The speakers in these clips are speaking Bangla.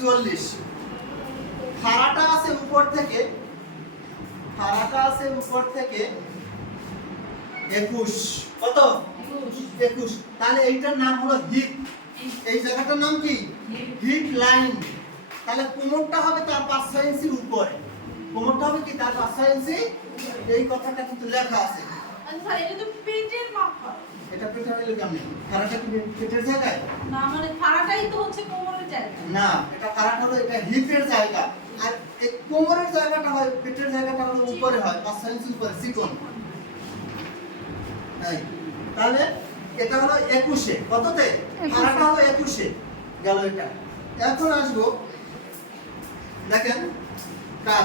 চুয়াল্লিশ খাড়াটা আছে উপর থেকে, খাড়াটা আছে উপর থেকে একুশ। কত? একুশ। তাহলে এইটার নাম হলো হিপ এই জায়গাটার নাম কি? Hip line. তাহলে কোমরটা হবে তার পাঁচ, ছয় ইঞ্চি উপরে। কোমরটা হবে কি? তার পাঁচ, ছয় ইঞ্চি? এই কথাটা কিন্তু লেখা আছে। আচ্ছা এটা তো পেটের মাপা এটা পেটে হইল কেমন? খাড়াটা কি পেটের জায়গায়? না মানে ফাড়াটাই তো হচ্ছে কোমরের জায়গা। না এটা হলো এটা হিপের জায়গা। আর এই কোমরের জায়গাটা হয় পেটের জায়গাটা হলো উপরে হয় পাঁচ উপরে চিকন। এই, তাহলে এটা হলো একুশে। কততে? হলো একুশে। গেল এটা। এখন আসব। দেখেন কার?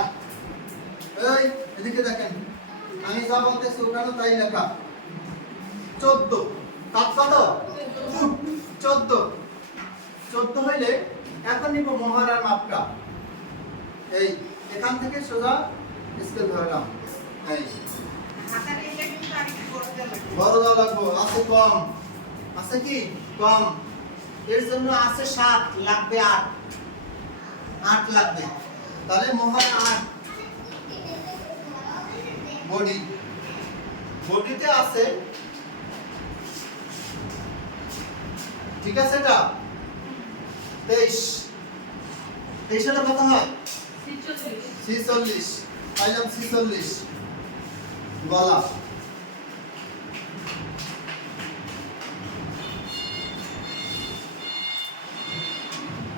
এই এদিকে দেখেন। আমি যা বলতেছি ওখানে তাই লেখা। চোদ্দ। কাপ কত? চোদ্দ। চোদ্দ হইলে এখন নিব মহারার মাপটা। এই, এখান থেকে সোজা স্কেল ধরলাম এই। বড় দাও লাগবো। আছে কম। আছে কি? কম। এর জন্য আছে সাত, লাগবে আট। আট লাগবে। তাহলে মহার আট। বডি। বডিতে আছে ঠিক আছে এটা? তেইশ। তেইশ হলে কত হয়? ছিচল্লিশ। পাইলাম ছিচল্লিশ। গলা।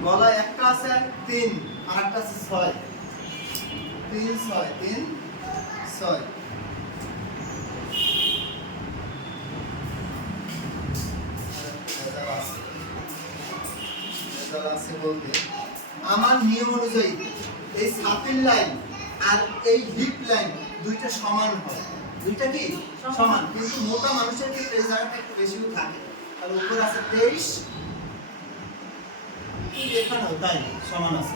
গলা একটা আছে তিন, আর একটা আছে ছয়। তিন ছয় তিন, ছয়। ভেজাল আছে বলতে আমার নিয়ম অনুযায়ী এই সাপিল লাইন আর এই হিপ লাইন দুইটা সমান হয়। দুইটা কি? সমান। কিন্তু মোটা মানুষের ক্ষেত্রে এই জায়গাটা একটু বেশি থাকে আর উপর আছে তেইশ। এখানেও তাই সমান আছে।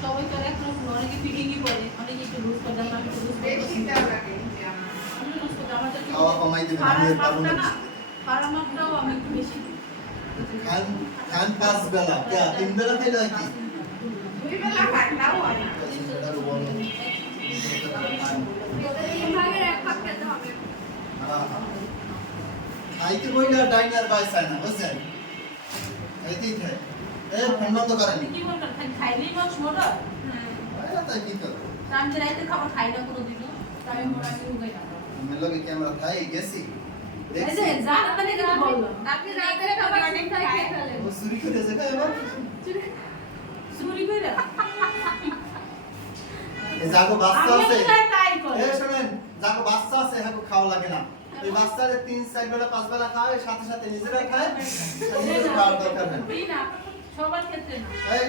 সবাই তো এখন অনেকে ফিটিংই করে অনেকে একটু লুজ করে দেন আমি একটু লুজ করে আমি লুজ করে দেবেন আমি মাপটাও আমি একটু বেশি খান খান পাঁচ বেলা। কে তিন বেলা খাইলে হয় কি খাইতে বইলে ডাইনার বাই চায় না বুঝছেন? এইতেই খায়। এ ফোন বন্ধ করেনি? কি বলবেন খাই খাইলেই মানুষ মোটা বাইরে তাই কি তা আমি রাইতে খাবার খাই না কোনোদিনও। তা আমি মোটা আমি উগাই না। আমি লগে ক্যামেরা খাই? গেছি? বাচ্চা আছে। এ শুনেন যাকে বাচ্চা আছে হ্যাঁ খাওয়া লাগে না। এই বাচ্চারে তিন চার বেলা পাঁচ বেলা খাওয়ায় সাথে সাথে নিজেরা খায়। খাওয়ার দরকার নেই। সবার ক্ষেত্রে না। এই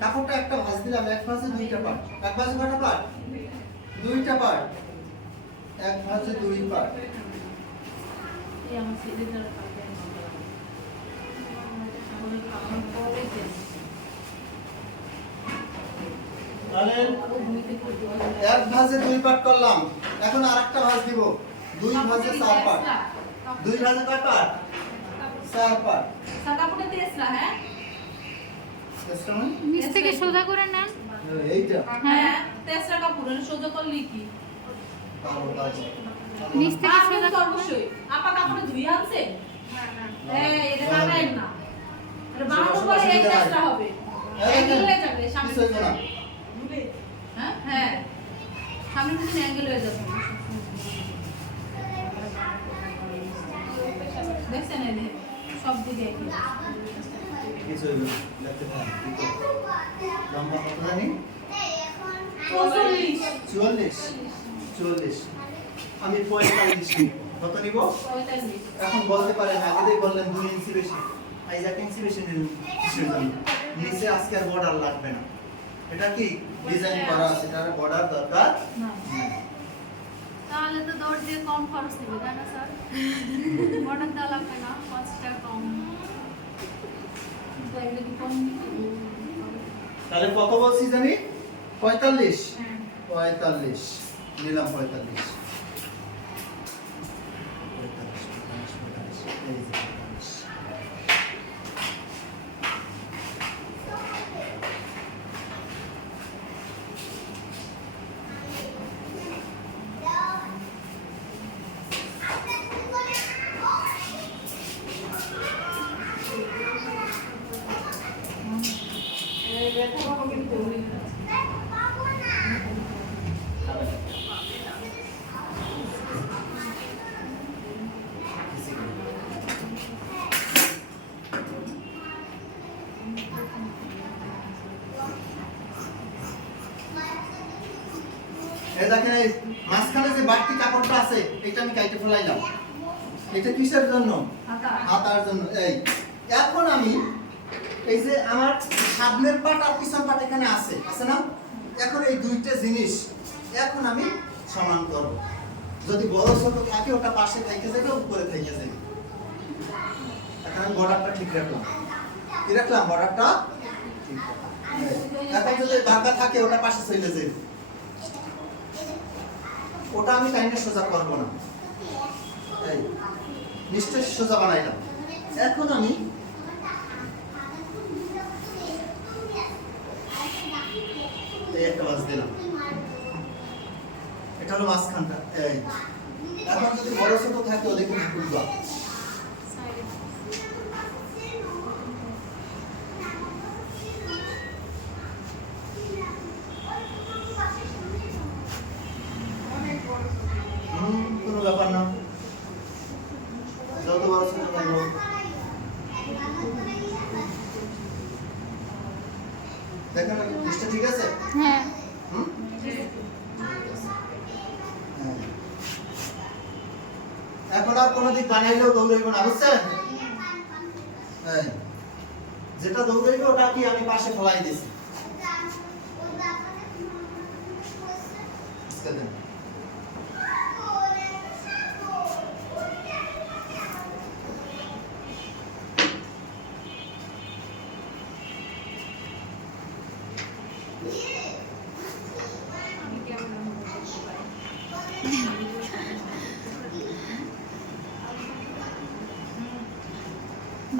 কাপড়টা একটা ভাঁজ দিলাম এক ভাঁজে দুইটা পার্ট এক ভাঁজে কয়টা পার্ট দুইটা পার্ট এক ভাঁজে দুই পার্ট আমার খাবে পরে তাহলে ভূমিতে করতে হবে এক ভাঁজে দুই পার্ট করলাম। এখন আরেকটা ভাঁজ দিব। দুই ভাঁজে চার পার্ট দুই ভাঁজে কয় পার্ট চার সাদা পুটে তেসরা হ্যাঁ? নিচ থেকে সোজা করে নেন। এইটা। হ্যাঁ তেসরা কাপড় সোজা করলি কি? নিচ থেকে আপনি সোজা তো অবশ্যই। আপা কাপড়ে ধুই আনছে? হ্যাঁ এটা কাটাই না। এটা বানানোর পরে এই তেসরা হবে। অ্যাঙ্গেল হয়ে। যাবে সামনে। হ্যাঁ হ্যাঁ সামনে পিছনে অ্যাঙ্গেল হয়ে যাবে। দেখছেন এই সব দিকে। কিছু কি করব? লম্বা কত জানি? চৌচল্লিশ চুয়াল্লিশ চুয়াল্লিশ আমি পঁয়তাল্লিশ নিব কত নিব? এখন বলতে পারেন আগেই বললেন দুই ইঞ্চি বেশি। আজ এক ইঞ্চি বেশি কিসের জন্য? নিচে আজকে আর বর্ডার লাগবে না। এটা কি? ডিজাইন করা আছে এটার বর্ডার দরকার না। তাহলে তো দৌড় দিয়ে কম খরচ দেবে তাই না স্যার? মডার্ন দেওয়া লাগবে না পাঁচ কম। তাহলে কত বলছি জানি? পঁয়তাল্লিশ। হ্যাঁ। পঁয়তাল্লিশ। নিলাম পঁয়তাল্লিশ, পঁয়তাল্লিশ, পঁয়তাল্লিশ। এই যে পঁয়তাল্লিশ। ব্যথা পাবো কিন্তু এই দেখেন এই মাঝখানে যে বাড়তি কাপড়টা আছে এটা আমি কাইটে ফেলাইলাম। এটা কিসের জন্য? হাতা হাতার জন্য এই। এখন আমি এই যে আমার সামনের পাট আর পিছন পাট এখানে আছে আছে না? এখন এই দুইটা জিনিস এখন আমি সমান করব। যদি বড় ছোট থাকে ওটা পাশে থেকে যাবে উপরে থেকে যাবে। এখন আমি বর্ডারটা ঠিক রাখলাম। কি রাখলাম? বর্ডারটা। এখন যদি বাঁকা থাকে ওটা পাশে চলে যাবে। ওটা আমি টাইমে সোজা করব না। এই সোজা বানাইলাম। এখন আমি এই একটা মাছ দিলাম। এটা হলো মাঝখানটা, এই। এখন যদি বড় ছোট থাকে, ওদিকে খুলবা সাইডে হুম কোনো ব্যাপার না যত বড় ছোট করব দেখেন জিনিসটা ঠিক আছে হ্যাঁ হুম এখন আর কোনো দিক বানাইলেও দৌড়াইব না বুঝছেন? এই, যেটা দৌড়াইব ওটা কি আমি পাশে ফলাই দিছি?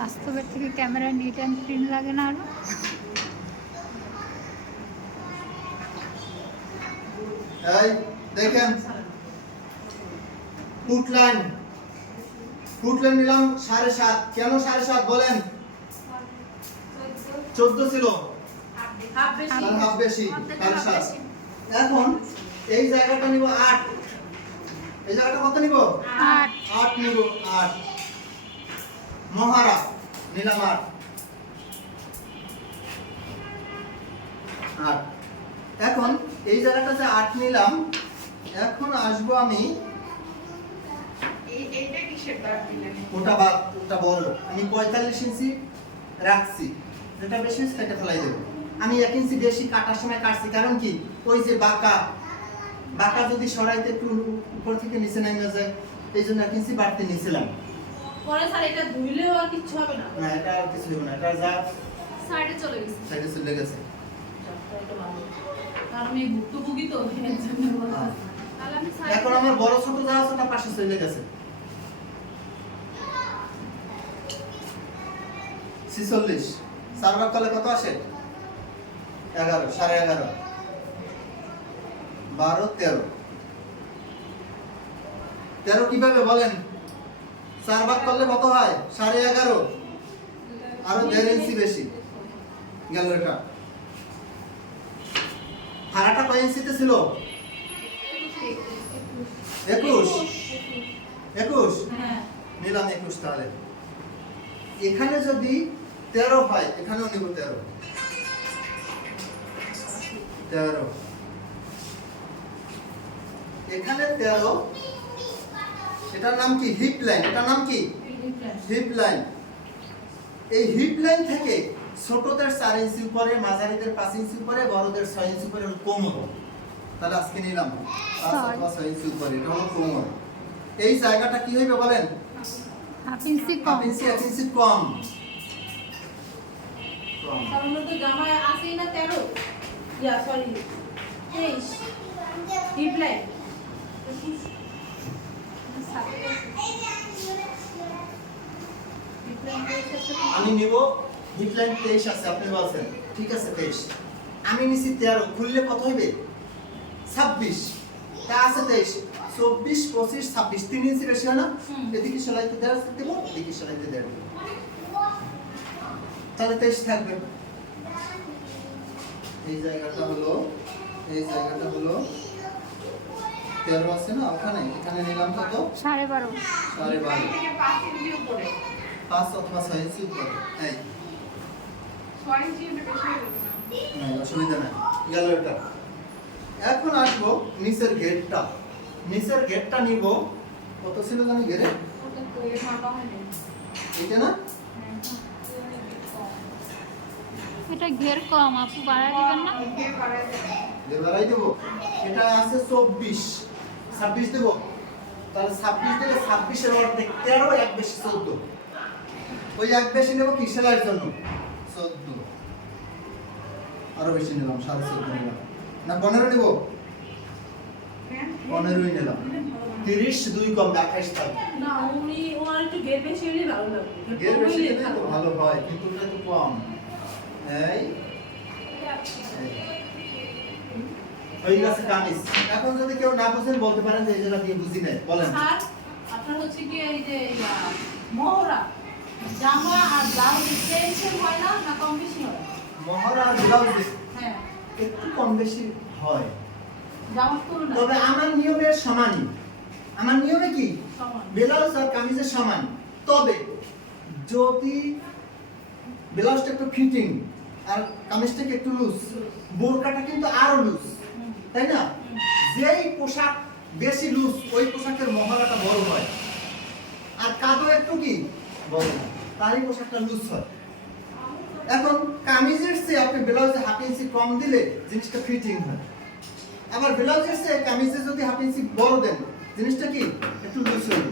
বাস্তবের থেকে ক্যামেরা নিট অ্যান্ড ক্লিন লাগে না আরও। এই দেখেন। ফুট লাইন ফুট লাইন নিলাম সাড়ে সাত। কেন সাড়ে সাত বলেন? চোদ্দ ছিল। হাফ বেশি। সাড়ে সাত। এখন এই জায়গাটা নিব আট। এই জায়গাটা কত নিব? আট। আট নিব আট। মহারা নিলাম আট এখন এই জায়গাটা যে আট নিলাম এখন আসব আমি? ওটা বাদ ওটা বড়। আমি পঁয়তাল্লিশ ইঞ্চি রাখছি। যেটা বেশি সেটা ফেলাই দেবো। আমি এক ইঞ্চি বেশি কাটার সময় কাটছি। কারণ কি? ওই যে বাঁকা বাঁকা যদি সরাইতে একটু উপর থেকে নিচে নেমে যায় এই জন্য এক ইঞ্চি বাড়তে নিয়েছিলাম পরে স্যার এটা ধুইলেও আর কিচ্ছু হবে না। না এটা আর কিছু হবে না এটা যা সাইডে চলে গেছে। সাইডে চলে গেছে। কারণ ভুক্তভোগী তো আমি এখন আমার বড় ছোট যা আছে ওটা পাশে চলে গেছে। ছিচল্লিশ। চার ভাগ করলে কত আসে? এগারো সাড়ে এগারো। বারো তেরো। তেরো কীভাবে বলেন? চার ভাগ করলে কত হয়? সাড়ে এগারো। আরও দেড় ইঞ্চি বেশি। গেল এটা। ভাড়াটা কয় ইঞ্চিতে ছিল? একুশ। একুশ? নিলাম একুশ তাহলে। এখানে যদি তেরো হয়, এখানেও নিব তেরো। তেরো। এখানে তেরো এটার নাম কি? হিপ লাইন এটার নাম কি? হিপ লাইন এই হিপ লাইন থেকে ছোটদের চার ইঞ্চি উপরে মাঝারিদের পাঁচ ইঞ্চি উপরে বড়দের ছয় ইঞ্চি উপরে হলো কোমর। তাহলে আজকে নিলাম। পাঁচ ছয়। অথবা ছয় ইঞ্চি উপরে এটা হলো কোমর। এই জায়গাটা কি হইবে বলেন? হাফ ইঞ্চি কম। ইঞ্চি কম। কম সাধারণত জামায় আসেই না তেরো? ইয়া সরি তেইশ। রিপ্লাই আমি নিব হিপ লাইন তেইশ আছে আপনি বলছেন। ঠিক আছে তেইশ। আমি নিছি তেরো খুললে কত হইবে? ছাব্বিশ। তা আছে তেইশ চব্বিশ পঁচিশ ছাব্বিশ। তিন ইঞ্চি বেশি হয় না। এদিকে সেলাইতে দেড় দেবো এদিকে সেলাইতে দেড় দেবো তাহলে তেইশ থাকবে। এই জায়গাটা হলো এই জায়গাটা হলো তেরো আছে না? ওখানে? এখানে নিলাম কত? সাড়ে বারো। সাড়ে বারো। থেকে পাঁচ অথবা ছয় ইঞ্চি উপরে। এই। অসুবিধা নাই। গেল এটা। এখন আসব নিচের গেটটা নিচের গেটটা নিব। কত ছিল জানি হয়নি এটা না? এটা ঘের কম আপু বাড়াই দিবেন না। যে বাড়াই দেবো। এটা আছে চব্বিশ। ছাব্বিশ দেবো। তাহলে ছাব্বিশ দিলে ছাব্বিশের অর্ধেক তেরো এক বেশি চোদ্দ। ওই এক বেশি নেব কি সেলাইয়ের জন্য? চোদ্দ। আরও বেশি নিলাম সাড়ে চোদ্দ নিলাম। না পনেরো নেব? পনেরোই নিলাম। তিরিশ দুই কম আঠাইশ থাকবে ভালো লাগবে গের বেশি তো ভালো। হয় কিন্তু ওটা তো কম। এই। হয়ে গেছে কামিজ। এখন যদি কেউ না বুঝেন বলতে পারেন যে জায়গা দিয়ে বুঝি নাই। বলেন। স্যার আপনার হচ্ছে কি এই যে মহড়া? জামা আর ব্লাউজ হয় না না কম বেশি হয়? মহড়া আর ব্লাউজে হ্যাঁ। একটু কম বেশি হয়। জামার তবে আমার নিয়মের সমানই। আমার নিয়মে কি? সমান। ব্লাউজ আর কামিজের সমান। তবে যদি ব্লাউজটা একটু ফিটিং আর কামিজটাকে একটু লুজ বোরকাটা কিন্তু আরও লুজ তাই না? যেই পোশাক বেশি লুজ ওই পোশাকের মহড়াটা বড় হয়। আর কাদো একটু কি? বড় হয়। তারই পোশাকটা লুজ হয়। এখন কামিজের চেয়ে আপনি ব্লাউজে হাফ ইঞ্চি কম দিলে জিনিসটা ফিটিং হয়। আবার ব্লাউজের চেয়ে কামিজে যদি হাফ ইঞ্চি বড় দেন জিনিসটা কি? একটু লুজ হয়ে?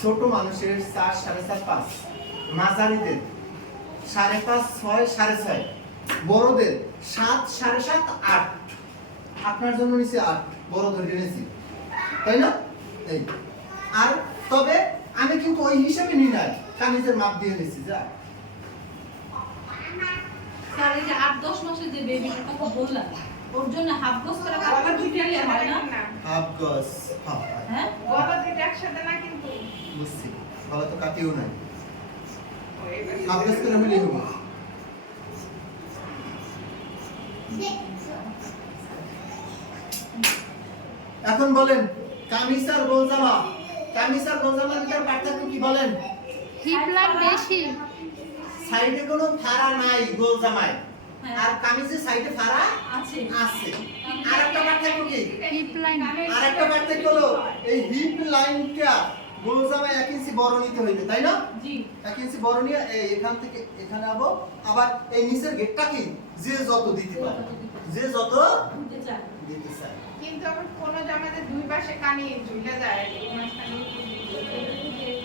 ছোট মানুষের চার সাড়ে চার পাঁচ। মাঝারিদের সাড়ে পাঁচ ছয় সাড়ে ছয়। বড়দের সাত সাড়ে সাত আট। আপনার জন্য নিচে আট বড় ধরে নিয়েছি তাই না? এই। আর তবে আমি কিন্তু ওই হিসাবে নিই নাই কামিজের মাপ দিয়ে নিয়েছি যা। স্যার এই যে আট দশ মাসের যে বেবিটার কথা বললাম ওর জন্য হাফ গোস করে কাপড় হয় না? না? হাফ গজ হাফ হ্যাঁ। গলা দুইটা একসাথে না কিন্তু বুঝছি। গলা তো কাটিও নাই। ও, এবার হাফ গজ করে মিলিয়ে হব এখন বলেন কামিজ আর গোলজামা। কামিজ আর গোলজামার ভিতরে পার্থক্য কি বলেন? হিপ লাইন বেশি। সাইডে কোনো ফাড়া নাই গোলজামায়। হ্যাঁ। আর কামিজের সাইডে ফাড়া আছে। আছে। আর একটা পার্থক্য কি? হিপ লাইন আর একটা পার্থক্য হলো এই হিপ লাইনটা এক ইঞ্চি বড় নিতে হইবে তাই না? জি। এক ইঞ্চি বড় নিয়ে এখান থেকে এখানে আবো। আবার এই নিচের গেটটা কি যে যত দিতে পারে। যে যত দিতে চায়। কিন্তু আবার কোন জামাতে দুই পাশে কানি ঝুলে যায়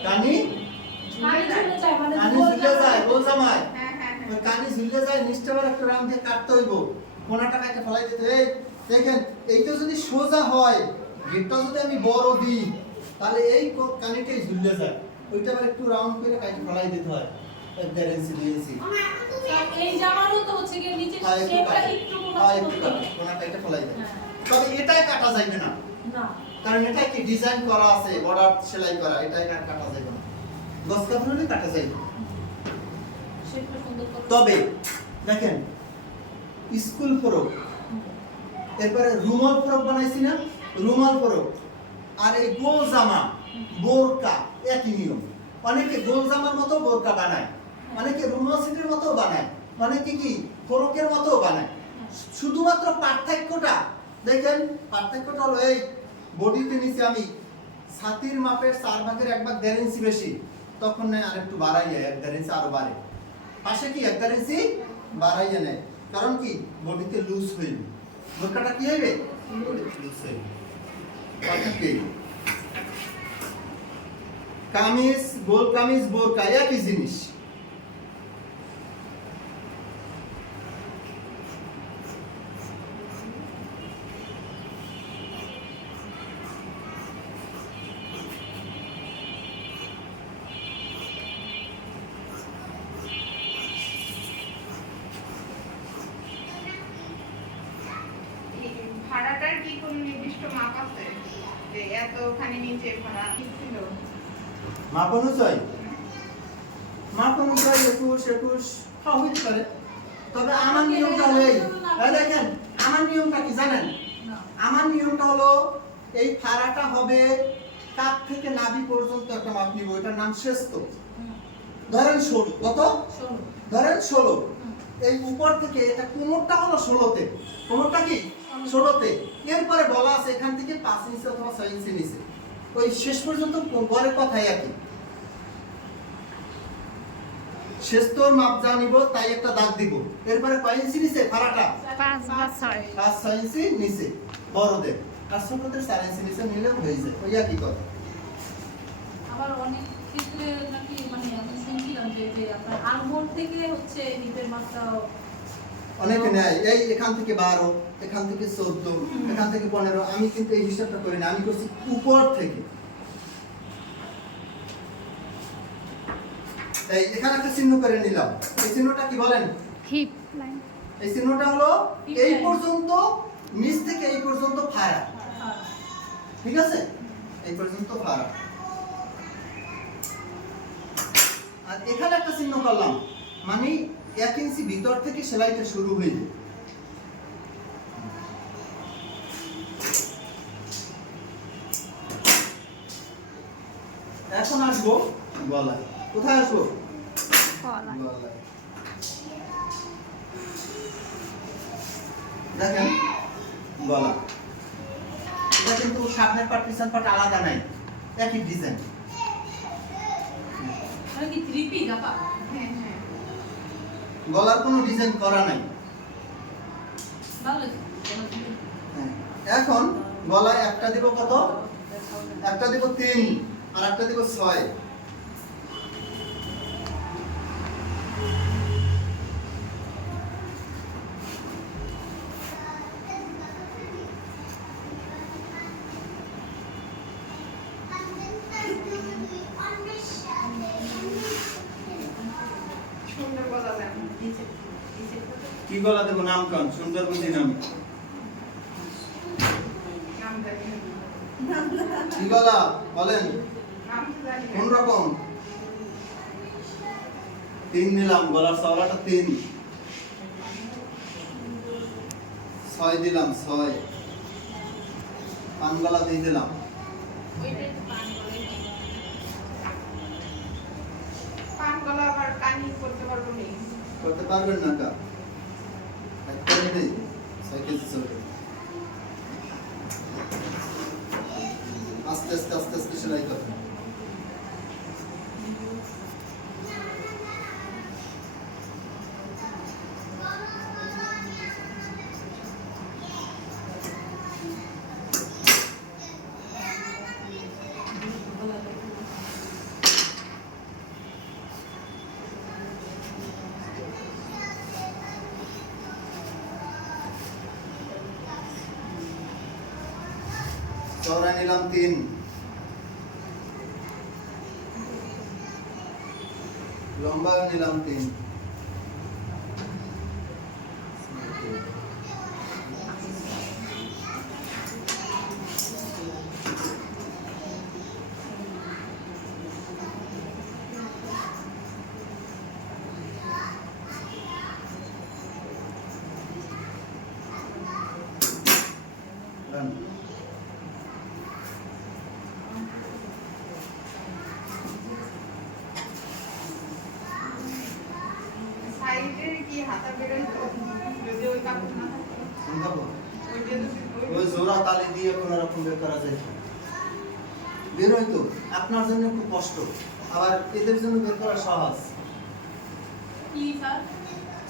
কানি ঝুলে যায় গোল ঝুলে যায় জামা। গোলজামায়। ওই কানি ঝুলে যায় নিচটা একটা দিয়ে কাটতে হইব। কোনাটা কাটে ফেলাই দিতে এই দেখেন এইটা যদি সোজা হয় গেটটা যদি আমি বড় দিই তাহলে এই কানিটাই ঝুলে যায় ওইটা আবার একটু রাউন্ড করে কাটে ফেলাই দিতে হয়। দেড় ইঞ্চি দুই ইঞ্চি এই জামারও তো হচ্ছে কি নিচে হয় একটু শেপটা একটু হয় কোনা একটু কাটে। কোনা কাটে ফেলাই দেয়। হ্যাঁ। তবে এটাই কাটা যাবে না। না। কারণ এটা কি ডিজাইন করা আছে বর্ডার সেলাই করা। এটাই আর কাটা যাবে না। দশ কাপড় কাটা যাবে তবে দেখেন স্কুল ফরক। এরপরে রুমাল ফরক বানাইছি না? রুমাল ফরক। আর এই গোল জামা বোরকা, একই নিয়ম। অনেকে গোল জামার মতো বোরকা বানায়, অনেকে রুমাসিটির মতো বানায়, অনেকে কি ফরকের মতো বানায়। শুধুমাত্র পার্থক্যটা, দেখেন, পার্থক্যটা হলো এই বডিতে নিচে আমি ছাতির মাপের চার ভাগের এক ভাগ দেড় ইঞ্চি বেশি, তখন নেয় আর একটু বাড়াই যায় এক দেড় ইঞ্চি আরও বাড়ে। পাশে কি এক দেড় ইঞ্চি বাড়াইয়া নেয়, কারণ কি বডিতে লুজ হইবে বোরকাটা কি হইবে? লুজ হইবে কামিজ গোল কামিজ বোরকা একই জিনিস। ভাড়াটার কি কোনো নির্দিষ্ট মাপ আছে? যে এতখানি নিচে ভাড়া ছিল? মাপ অনুযায়ী মাপ অনুযায়ী একুশ একুশ। হ্যাঁ হইতে পারে। তবে আমার নিয়মটা হলো এই। দেখেন আমার নিয়মটা কি জানেন? আমার নিয়মটা হলো এই ফাড়াটা হবে কাপ থেকে নাভি পর্যন্ত একটা মাপ নিব এটার নাম শ্রেষ্ঠ। ধরেন ষোলো কত? ধরেন ষোলো। এই উপর থেকে এটা কোমরটা হলো ষোলোতে? কোমরটা কি? ষোলোতে। এরপরে বলা আছে এখান থেকে পাঁচ ইঞ্চি অথবা ছয় ইঞ্চি নিচে। ওই শেষ পর্যন্ত গড়ের কথাই একই। শেষ তোর মাপ যা নিব তাই একটা দাগ দিব। এরপরে কয় ইঞ্চি নিচে? ফাড়াটা পাঁচ বা ছয়। পাঁচ ছয় ইঞ্চি নিচে বড়দের। আর ছোটদের চার ইঞ্চি নিচে নিলে হয়ে যায়। ওই একই কথা। আবার অনেক ক্ষেত্রে নাকি মানে আমি যে যে আপনার আলমোড় থেকে হচ্ছে হিপের মাত্রা অনেকে নেয়। এই এখান থেকে বারো এখান থেকে চোদ্দ এখান থেকে পনেরো। আমি কিন্তু এই হিসাবটা করি না। আমি করছি উপর থেকে। এই এখানে একটা চিহ্ন করে নিলাম। এই চিহ্নটা কি বলেন? Hip line. এই চিহ্নটা হলো এই পর্যন্ত নিচ থেকে এই পর্যন্ত হ্যাঁ, ঠিক আছে? এই পর্যন্ত ফাড়া আর এখানে একটা চিহ্ন করলাম মানে এক ইঞ্চি ভিতর থেকে সেলাইটা শুরু হয়ে যায়। এখন আসব? গলায় কোথায় আসব? গলায় দেখেন। গলা এটা কিন্তু সামনের পাট পিছন পাট আলাদা নাই একই ডিজাইন মানে কি থ্রি পিস আপা গলার কোনো ডিজাইন করা নাই। ভালো। হ্যাঁ। এখন গলায় একটা দিব কত? একটা দিব তিন আর একটা দিব ছয় কি গলা দেবো নাম কান সুন্দর বুঝি নাম কি গলা বলেন কোন রকম তিন নিলাম গলার চওড়াটা তিন। ছয় দিলাম ছয়। পান গলা দিয়ে দিলাম। করতে পারবেন না কা? একটা নেই। ছয় কেজি চলবে আস্তে আস্তে আস্তে আস্তে সেলাই করবেন চওড়া নিলাম তিন লম্বা নিলাম তিন Done. দেখাবো? ওই জোড়া তালি দিয়ে কোনো রকম বের করা যায়। বের হইতো আপনার জন্য একটু কষ্ট। আবার এদের জন্য বের করা সহজ।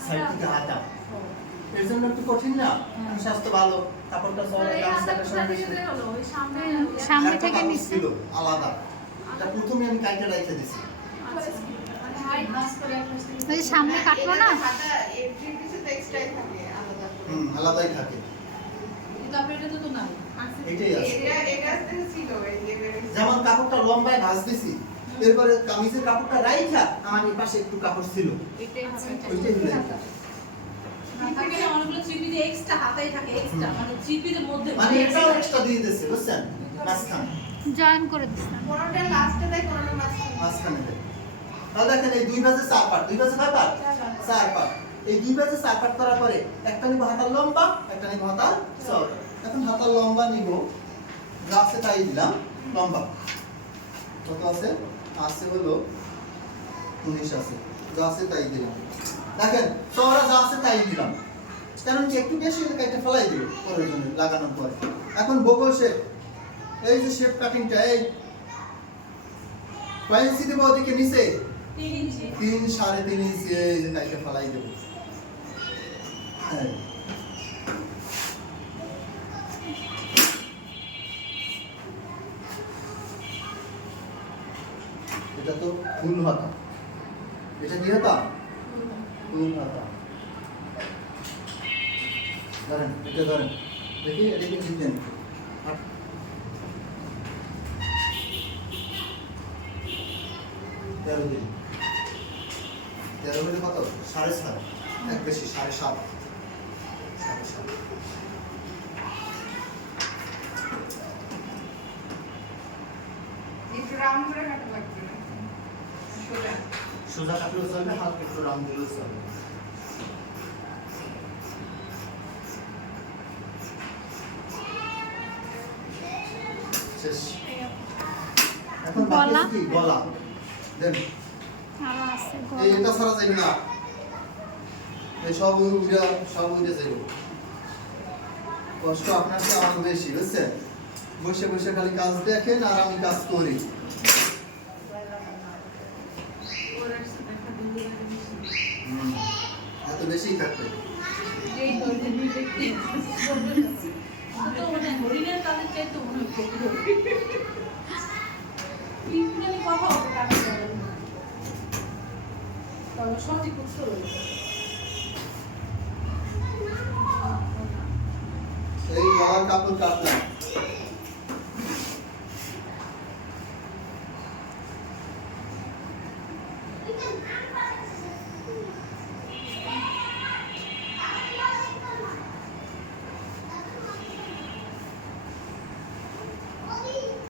সাইড থেকে হাতা এর জন্য একটু কঠিন না? হ্যাঁ। স্বাস্থ্য ভালো কাপড়টা। সামনে থেকে ছিল আলাদা। এটা প্রথমে আমি কাইটে রেখে দিছি। সামনে কাটলো না? আলাদাই থাকে। কিন্তু আপনার তো নাই এটাই আছে। যেমন কাপড়টা লম্বায় ভাঁজ দিছি এরপরে কামিজের কাপড়টা রাইখা আমার এই পাশে একটু কাপড় ছিল। মানে মানে জয়েন করে দিচ্ছেন। তাহলে দেখেন এই দুই চার দুই কয় চার এই দুই চার করার পরে একটা নিব হাতার লম্বা একটা নিব হাতার চওড়া। এখন হাতার লম্বা নিব। আছে তাই দিলাম লম্বা। কত আছে? আছে হলো উনিশ আছে। যা আছে তাই দিলাম। দেখেন চওড়া যা আছে তাই দিলাম। কারণ কি একটু বেশি কেটে ফেলাই দিবে প্রয়োজনে লাগানোর পরে। এখন বগল শেপ এই যে শেপ কাটিংটা এই। কয় ইঞ্চি দেবো ওদিকে নিচে? তিন তিন সাড়ে তিন ইঞ্চি এই যে কাইটে ফেলাই দেবো। হ্যাঁ। এটা তো ফুল হাতা এটা কি হাতা ফুল হাতা ধরেন, এটা ধরেন। দেখি এটাকে ঠিক দেন তেরো দিন তেরো হলে কত? সাড়ে সাত। এক বেশি, সাড়ে সাত। সাড়ে সাত। সোজা কাটলেও চলবে হালকা একটু রাউন্ড দিলেও চলবে। এখন গলা? গলা। দেন। এটা না। সব উইরা সব উইরা যাইব। কষ্ট আপনার চেয়ে আমার বেশি বুঝছেন? বসে বসে খালি কাজ দেখেন আর আমি কাজ করি ওরা একটা দুটো হুম, এত বেশি থাকবে এই তো যে দেখতে তো মানে হরিণের কাছে চাইতে মনে হয় ক্ষতি হবে ইন্দ্রাণী কথা হবে কাছে যাবে না। তবে সঠিক উত্তর এই কাপড় কাটলাম।